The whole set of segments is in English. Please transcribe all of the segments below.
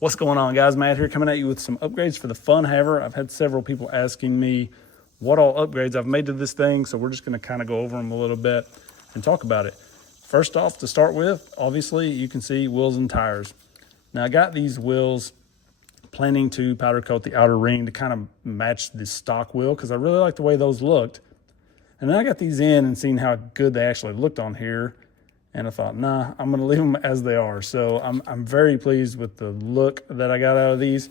What's going on, guys? Matt here, coming at you with some upgrades for the Fun Haver. I've had several people asking me what all upgrades I've made to this thing, so we're just going to kind of go over them a little bit and talk about it. First off, to start with, obviously you can see wheels and tires. Now I got these wheels planning to powder coat the outer ring to kind of match the stock wheel because I really like the way those looked. And then I got these in and seen how good they actually looked on here. And I thought, nah, I'm going to leave them as they are. So I'm very pleased with the look that I got out of these.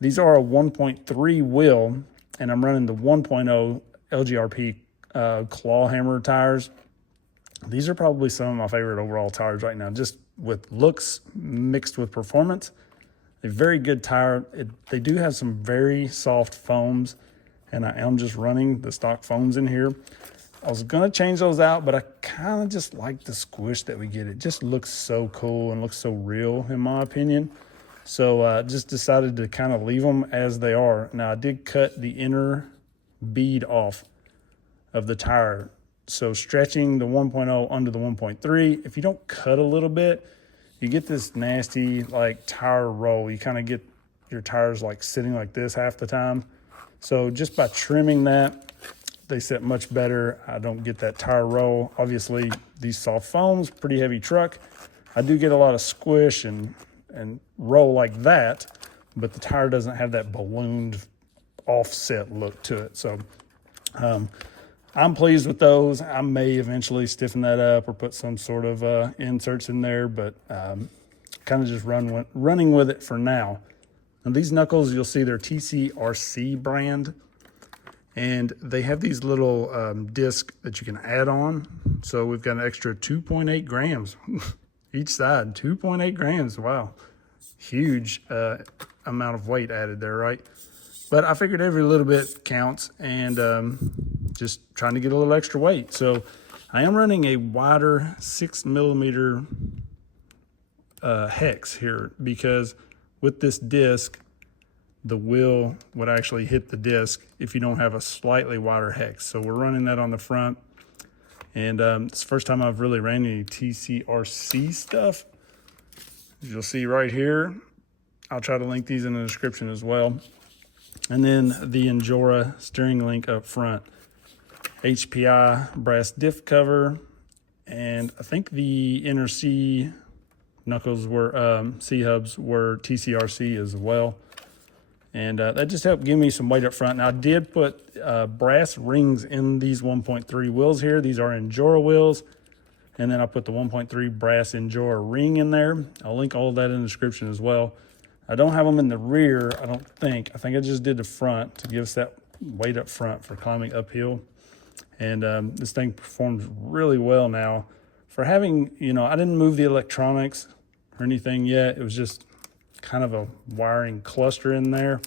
These are a 1.3 wheel, and I'm running the 1.0 LGRP claw hammer tires. These are probably some of my favorite overall tires right now, just with looks mixed with performance. A very good tire. They do have some very soft foams, and I am just running the stock foams in here. I was going to change those out, but I kind of just like the squish that we get. It just looks so cool and looks so real, in my opinion. So just decided to kind of leave them as they are. Now, I did cut the inner bead off of the tire. So stretching the 1.0 under the 1.3, if you don't cut a little bit, you get this nasty like tire roll. You kind of get your tires like sitting like this half the time. So just by trimming that, they sit much better. I don't get that tire roll. Obviously, these soft foams, pretty heavy truck. I do get a lot of squish and roll like that, but the tire doesn't have that ballooned offset look to it. So I'm pleased with those. I may eventually stiffen that up or put some sort of inserts in there, but kind of just running with it for now. Now these knuckles, you'll see they're TCRC brand. And they have these little discs that you can add on. So we've got an extra 2.8 grams each side, 2.8 grams. Wow. Huge amount of weight added there, right? But I figured every little bit counts and just trying to get a little extra weight. So I am running a wider 6mm hex here because with this disc, the wheel would actually hit the disc if you don't have a slightly wider hex. So we're running that on the front. And it's the first time I've really ran any TCRC stuff. As you'll see right here, I'll try to link these in the description as well. And then the Injora steering link up front. HPI brass diff cover. And I think the inner C knuckles were, C-hubs were TCRC as well. And that just helped give me some weight up front. Now, I did put brass rings in these 1.3 wheels here. These are Injora wheels. And then I put the 1.3 brass Injora ring in there. I'll link all of that in the description as well. I don't have them in the rear, I don't think. I think I just did the front to give us that weight up front for climbing uphill. And this thing performs really well now. For having, I didn't move the electronics or anything yet. It was just kind of a wiring cluster in there.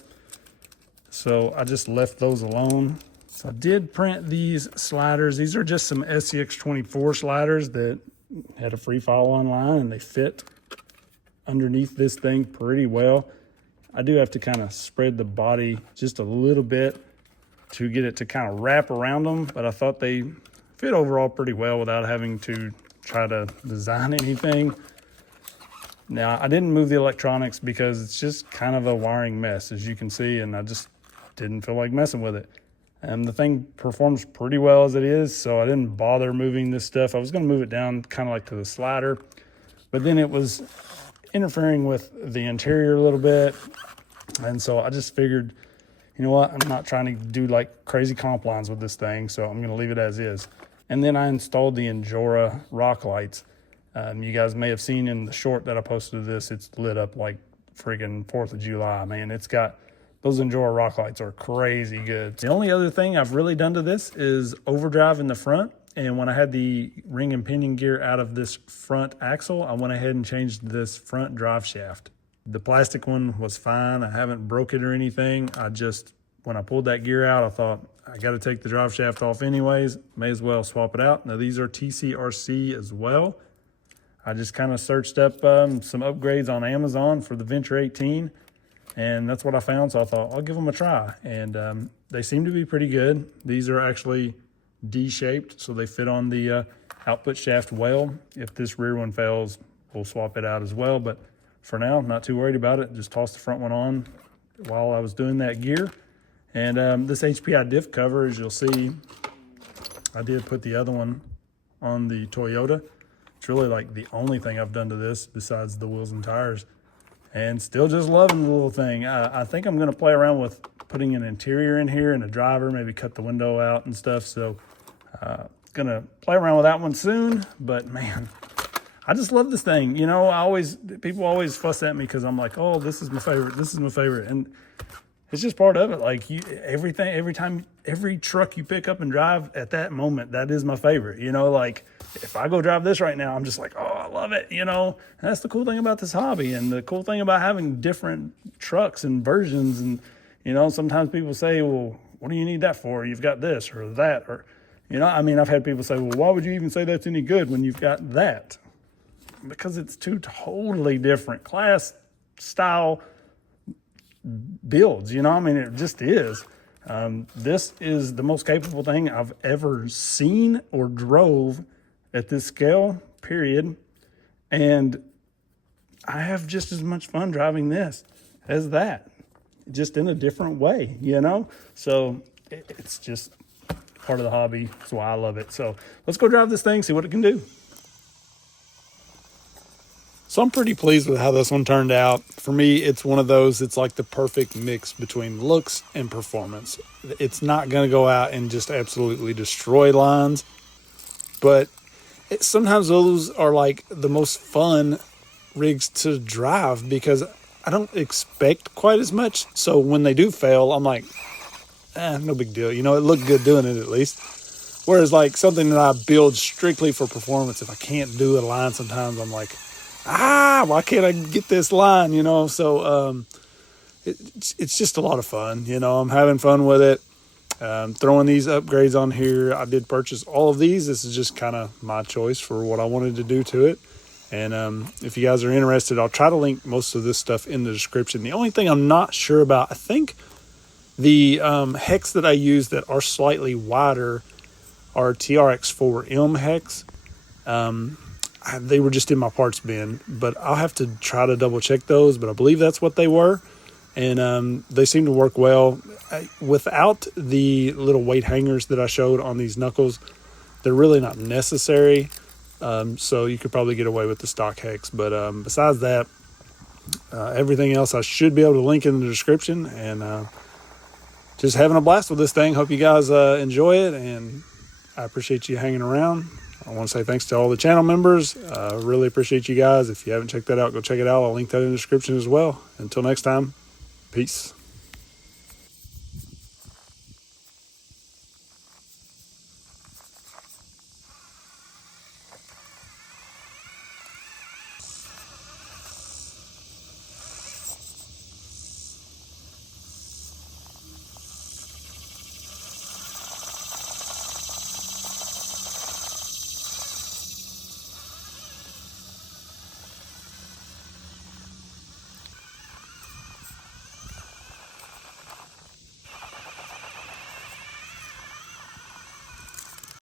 So I just left those alone. So I did print these sliders. These are just some SCX24 sliders that had a free file online and they fit underneath this thing pretty well. I do have to kind of spread the body just a little bit to get it to kind of wrap around them, but I thought they fit overall pretty well without having to try to design anything. Now, I didn't move the electronics because it's just kind of a wiring mess, as you can see, and I just didn't feel like messing with it. And the thing performs pretty well as it is, so I didn't bother moving this stuff. I was going to move it down kind of like to the slider, but then it was interfering with the interior a little bit, and so I just figured, you know what, I'm not trying to do like crazy comp lines with this thing, so I'm going to leave it as is. And then I installed the Injora rock lights. You guys may have seen in the short that I posted of this, it's lit up like freaking 4th of July, man. It's got, those Injora rock lights are crazy good. The only other thing I've really done to this is overdrive in the front. And when I had the ring and pinion gear out of this front axle, I went ahead and changed this front drive shaft. The plastic one was fine. I haven't broke it or anything. When I pulled that gear out, I thought, I got to take the drive shaft off anyways. May as well swap it out. Now these are TCRC as well. I just kind of searched up some upgrades on Amazon for the Venture 18, and that's what I found. So I thought I'll give them a try, and they seem to be pretty good. These are actually D-shaped, so they fit on the output shaft well. If this rear one fails, we'll swap it out as well. But for now, I'm not too worried about it. Just tossed the front one on while I was doing that gear. And this HPI diff cover, as you'll see, I did put the other one on the Toyota. It's really like the only thing I've done to this besides the wheels and tires. And still just loving the little thing. I think I'm gonna play around with putting an interior in here and a driver, maybe cut the window out and stuff. So gonna play around with that one soon, but man, I just love this thing. You know, people always fuss at me because I'm like, oh, this is my favorite. And it's just part of it. Like every truck you pick up and drive at that moment, that is my favorite. You know, like if I go drive this right now, I'm just like, oh, I love it. You know, and that's the cool thing about this hobby, and the cool thing about having different trucks and versions. And, you know, sometimes people say, well, what do you need that for? You've got this or that, or, you know, I mean, I've had people say, well, why would you even say that's any good when you've got that? Because it's two totally different class style builds, you know. I mean, it just is. This is the most capable thing I've ever seen or drove at this scale, period. And I have just as much fun driving this as that, just in a different way, you know. So it's just part of the hobby. That's why I love it. So let's go drive this thing, see what it can do. So I'm pretty pleased with how this one turned out. For me, it's one of those, it's like the perfect mix between looks and performance. It's not going to go out and just absolutely destroy lines, but sometimes those are like the most fun rigs to drive because I don't expect quite as much. So when they do fail, I'm like, no big deal. You know, it looked good doing it at least. Whereas like something that I build strictly for performance, if I can't do a line sometimes, I'm like, why can't I get this line, you know? So it's just a lot of fun, you know. I'm having fun with it. Throwing these upgrades on here. I did purchase all of these. This is just kind of my choice for what I wanted to do to it. And if you guys are interested, I'll try to link most of this stuff in the description. The only thing I'm not sure about, I think the hex that I use that are slightly wider are TRX4M hex. They were just in my parts bin, but I'll have to try to double check those, but I believe that's what they were. And they seem to work well. Without the little weight hangers that I showed on these knuckles, they're really not necessary. So you could probably get away with the stock hex. But besides that, everything else I should be able to link in the description. And just having a blast with this thing. Hope you guys enjoy it, and I appreciate you hanging around. I want to say thanks to all the channel members. Really appreciate you guys. If you haven't checked that out, go check it out. I'll link that in the description as well. Until next time, peace.